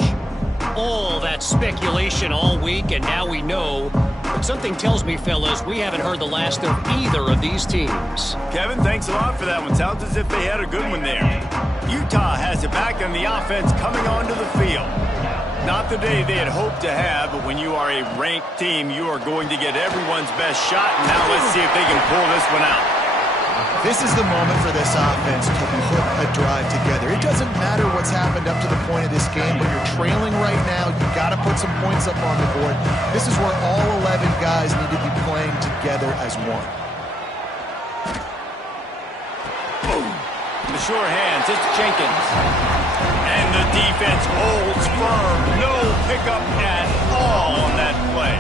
All that speculation all week, and now we know. But something tells me, fellas, we haven't heard the last of either of these teams. Kevin, thanks a lot for that one. Sounds as if they had a good one there. Utah has it back on the offense coming onto the field. Not the day they had hoped to have, but when you are a ranked team, you are going to get everyone's best shot. And now let's see if they can pull this one out. This is the moment for this offense to put a drive together. It doesn't matter what's happened up to the point of this game, but you're trailing right now. You've got to put some points up on the board. This is where all 11 guys need to be playing together as one. The sure hands, it's Jenkins. And the defense holds firm. No pickup at all on that play.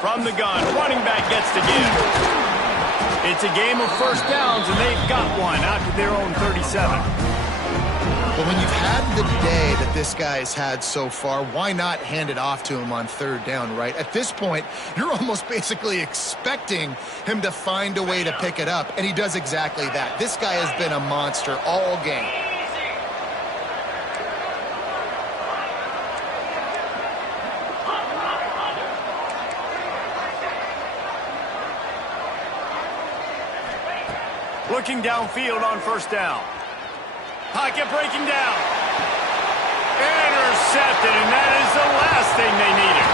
From the gun, running back gets to give. It's a game of 1st downs, and they've got one out to their own 37. But when you've had the day that this guy's had so far, why not hand it off to him on 3rd down, right? At this point, you're almost basically expecting him to find a way to pick it up, and he does exactly that. This guy has been a monster all game. Looking downfield on 1st down. Pocket breaking down. Intercepted, and that is the last thing they needed.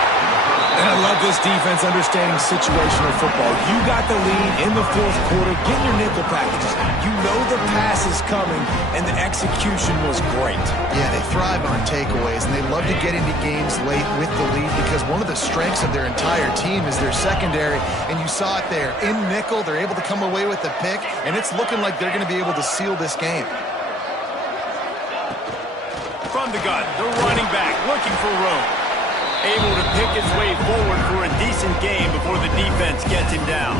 And I love this defense understanding situational football. You got the lead in the 4th quarter. Get your nickel packages. You know the pass is coming, and the execution was great. Yeah, they thrive on takeaways, and they love to get into games late with the lead because one of the strengths of their entire team is their secondary, and you saw it there. In nickel, they're able to come away with the pick, and it's looking like they're going to be able to seal this game. From the gun, the running back looking for room. Able to pick his way forward for a decent game before the defense gets him down.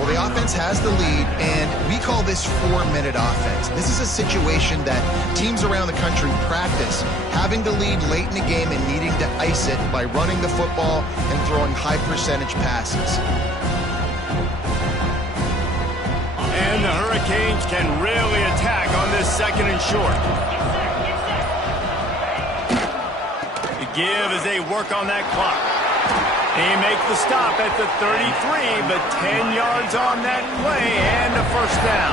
Well, the offense has the lead, and we call this 4-minute offense. This is a situation that teams around the country practice, having the lead late in the game and needing to ice it by running the football and throwing high-percentage passes. And the Hurricanes can really attack on this 2nd and short. The give as they work on that clock. They make the stop at the 33, but 10 yards on that play and a first down.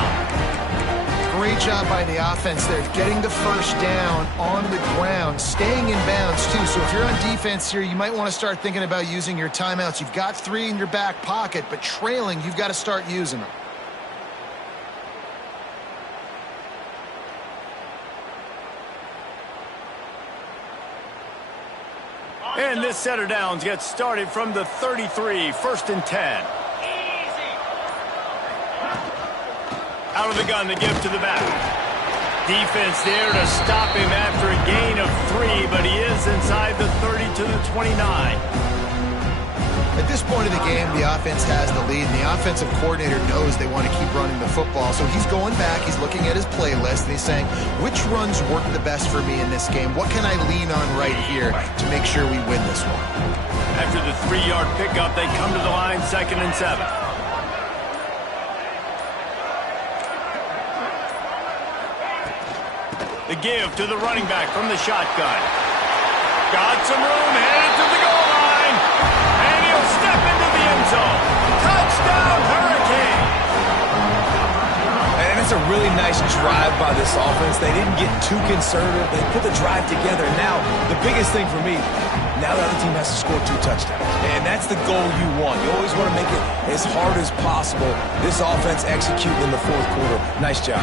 Great job by the offense there, getting the first down on the ground, staying in bounds too. So if you're on defense here, you might want to start thinking about using your timeouts. You've got 3 in your back pocket, but trailing, you've got to start using them. And this set of downs gets started from the 33, 1st and 10. Out of the gun, the give to the back. Defense there to stop him after a gain of 3, but he is inside the 30 to the 29. At this point of the game, the offense has the lead, and the offensive coordinator knows they want to keep running the football. So he's going back, he's looking at his playlist, and he's saying, which runs work the best for me in this game? What can I lean on right here to make sure we win this one? After the 3-yard pickup, they come to the line, 2nd and 7. The give to the running back from the shotgun. Got some room, headed to the goal line. And he'll step into the end zone. Touchdown, Hurricane! And it's a really nice drive by this offense. They didn't get too conservative. They put the drive together. Now, the biggest thing for me, now the other team has to score 2 touchdowns. And that's the goal you want. You always want to make it as hard as possible. This offense executing in the 4th quarter. Nice job.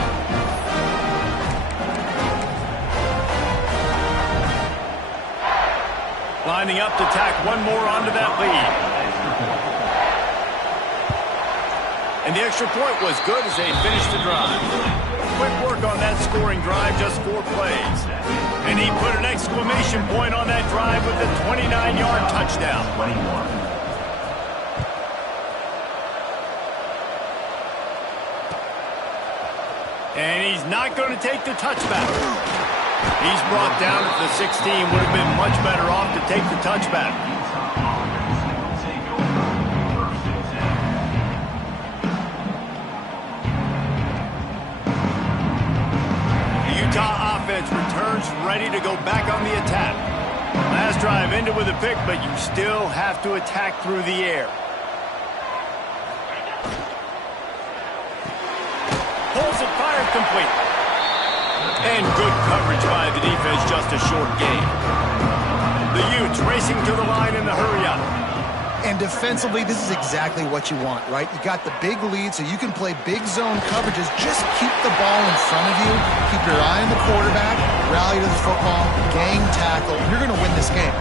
Lining up to tack one more onto that lead. And the extra point was good as they finished the drive. Quick work on that scoring drive, just 4 plays. And he put an exclamation point on that drive with a 29-yard touchdown. And he's not going to take the touchback. He's brought down at the 16. Would have been much better off to take the touchback. The Utah offense returns ready to go back on the attack. Last drive ended with a pick, but you still have to attack through the air. Pulls it, fired complete. And good coverage by the defense, just a short gain. The Utes racing to the line in the hurry-up. And defensively, this is exactly what you want, right? You got the big lead, so you can play big zone coverages. Just keep the ball in front of you. Keep your eye on the quarterback. Rally to the football. Gang tackle. You're going to win this game.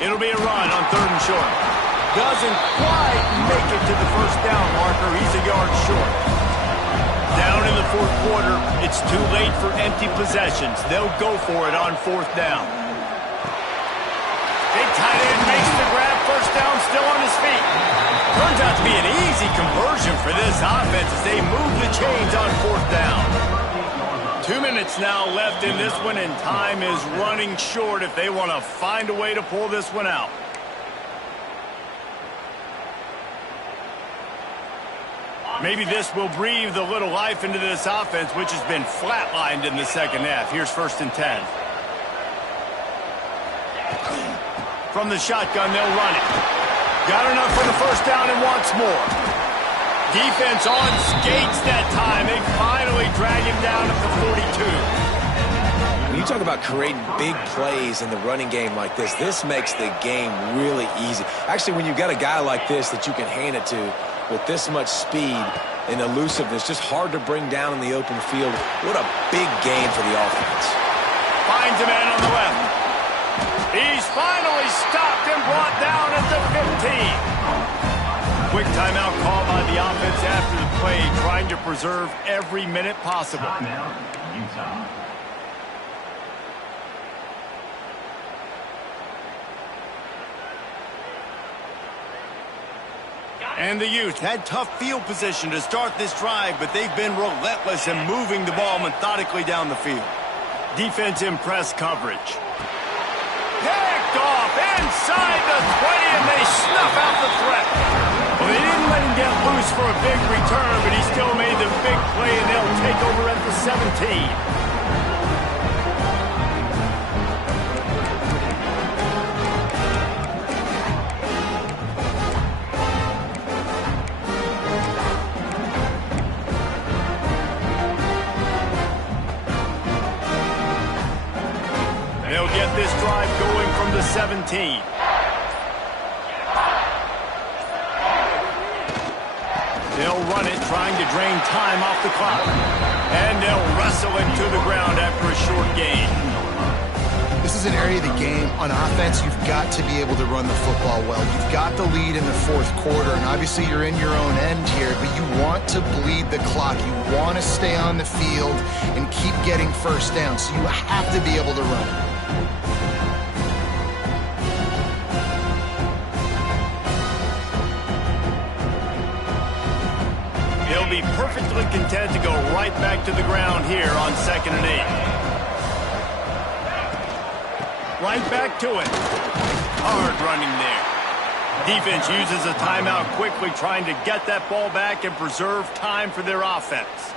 It'll be a run on 3rd and short. Doesn't quite make it to the first down marker. He's a yard short. Down in the 4th quarter, it's too late for empty possessions. They'll go for it on 4th down. Big tight end makes the grab. First down, still on his feet. Turns out to be an easy conversion for this offense as they move the chains on 4th down. 2 minutes now left in this one, and time is running short if they want to find a way to pull this one out. Maybe this will breathe a little life into this offense, which has been flatlined in the 2nd half. Here's 1st and 10. From the shotgun, they'll run it. Got enough for the first down and wants more. Defense on skates that time. They finally drag him down at the 42. When you talk about creating big plays in the running game like this makes the game really easy. Actually, when you've got a guy like this that you can hand it to with this much speed and elusiveness, just hard to bring down in the open field. What a big game for the offense. Finds a man on the left. He's finally stopped and brought down at the 15. Quick timeout call by the offense after the play, trying to preserve every minute possible. And the Utes had tough field position to start this drive, but they've been relentless in moving the ball methodically down the field. Defense in press coverage. Picked off inside the 20, and they snuff out the threat. Well, they didn't let him get loose for a big return, but he still made the big play, and they'll take over at the 17. They'll get this drive going from the 17. They'll run it, trying to drain time off the clock. And they'll wrestle him to the ground after a short gain. This is an area of the game. On offense, you've got to be able to run the football well. You've got the lead in the fourth quarter, and obviously you're in your own end here, but you want to bleed the clock. You want to stay on the field and keep getting first down, so you have to be able to run it. They'll be perfectly content to go right back to the ground here on 2nd and 8. Right back to it. Hard running there. Defense uses a timeout quickly, trying to get that ball back and preserve time for their offense.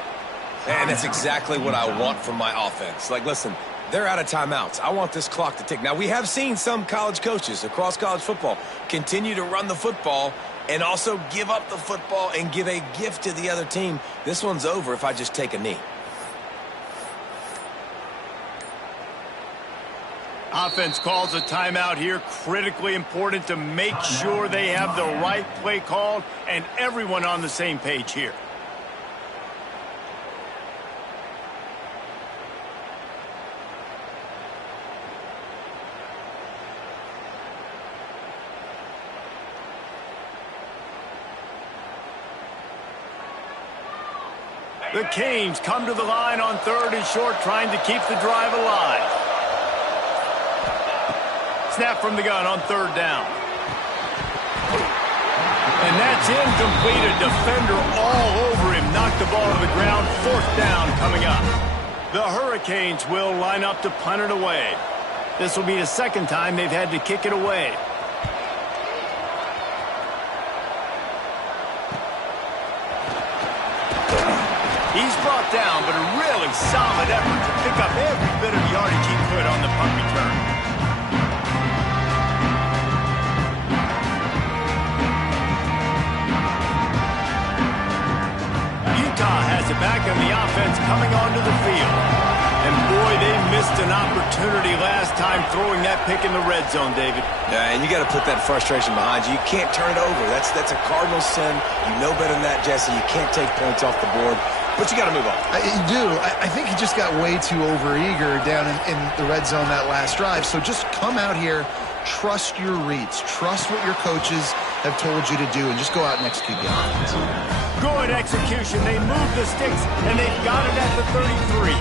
And that's exactly what I want from my offense. Like, listen, they're out of timeouts. I want this clock to tick. Now, we have seen some college coaches across college football continue to run the football and also give up the football and give a gift to the other team. This one's over if I just take a knee. Offense calls a timeout here. Critically important to make sure they have the right play called and everyone on the same page here. The Canes come to the line on 3rd and short, trying to keep the drive alive. Snap from the gun on 3rd down. And that's incomplete. A defender all over him. Knocked the ball to the ground. 4th down coming up. The Hurricanes will line up to punt it away. This will be the 2nd time they've had to kick it away. He's brought down, but a really solid effort to pick up every bit of yardage he could on the punt return. Utah has it back on the offense coming onto the field. And boy, they missed an opportunity last time throwing that pick in the red zone, David. Yeah, and you got to put that frustration behind you. You can't turn it over. That's a cardinal sin. You know better than that, Jesse. You can't take points off the board. But you got to move on. You do. I think he just got way too overeager down in the red zone that last drive. So just come out here, trust your reads, trust what your coaches have told you to do, and just go out and execute the offense. Good execution. They move the sticks, and they've got it at the 33.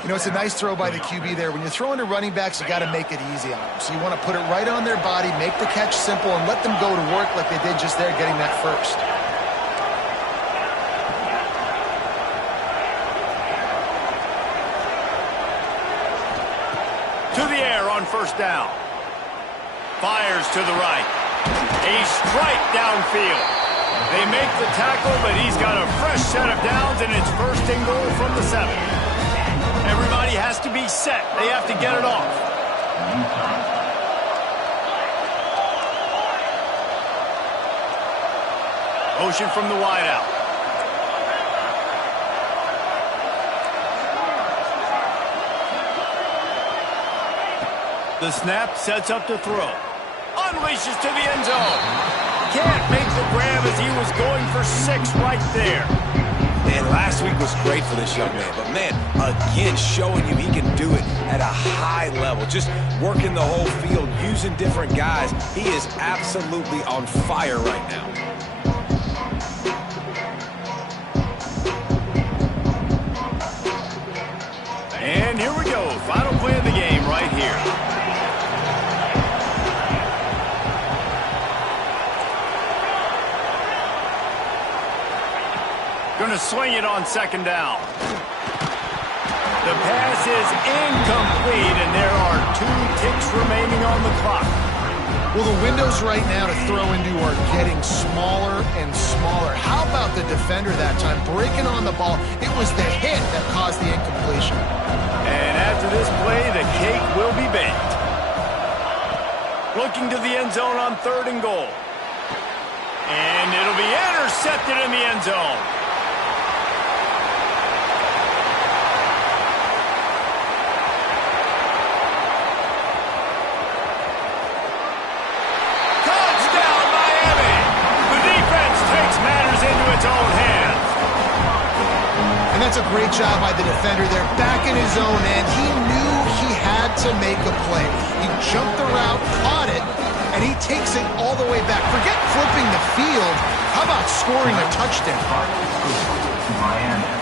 You know, it's a nice throw by the QB there. When you're throwing to running backs, you got to make it easy on them. So you want to put it right on their body, make the catch simple, and let them go to work like they did just there, getting that first. To the air on 1st down. Fires to the right. A strike downfield. They make the tackle, but he's got a fresh set of downs, and it's 1st and goal from the 7. Everybody has to be set. They have to get it off. Motion from the wideout. The snap sets up to throw. Unleashes to the end zone. Can't make the grab as he was going for 6 right there. Man, last week was great for this young man. But, man, again, showing you he can do it at a high level. Just working the whole field, using different guys. He is absolutely on fire right now. And here we go. Final play of the game right here. going to swing it on second down. The pass is incomplete, and there are 2 ticks remaining on the clock. Well, the windows right now to throw into are getting smaller and smaller. How about the defender that time breaking on the ball? It was the hit that caused the incompletion. And after this play, the cake will be baked. Looking to the end zone on 3rd and goal. And it'll be intercepted in the end zone. Touchdown, Miami! The defense takes matters into its own hands. And that's a great job by the defender there, back in his own end. He knew he had to make a play. He jumped the route, caught it, and he takes it all the way back. Forget flipping the field. How about scoring a touchdown? Miami.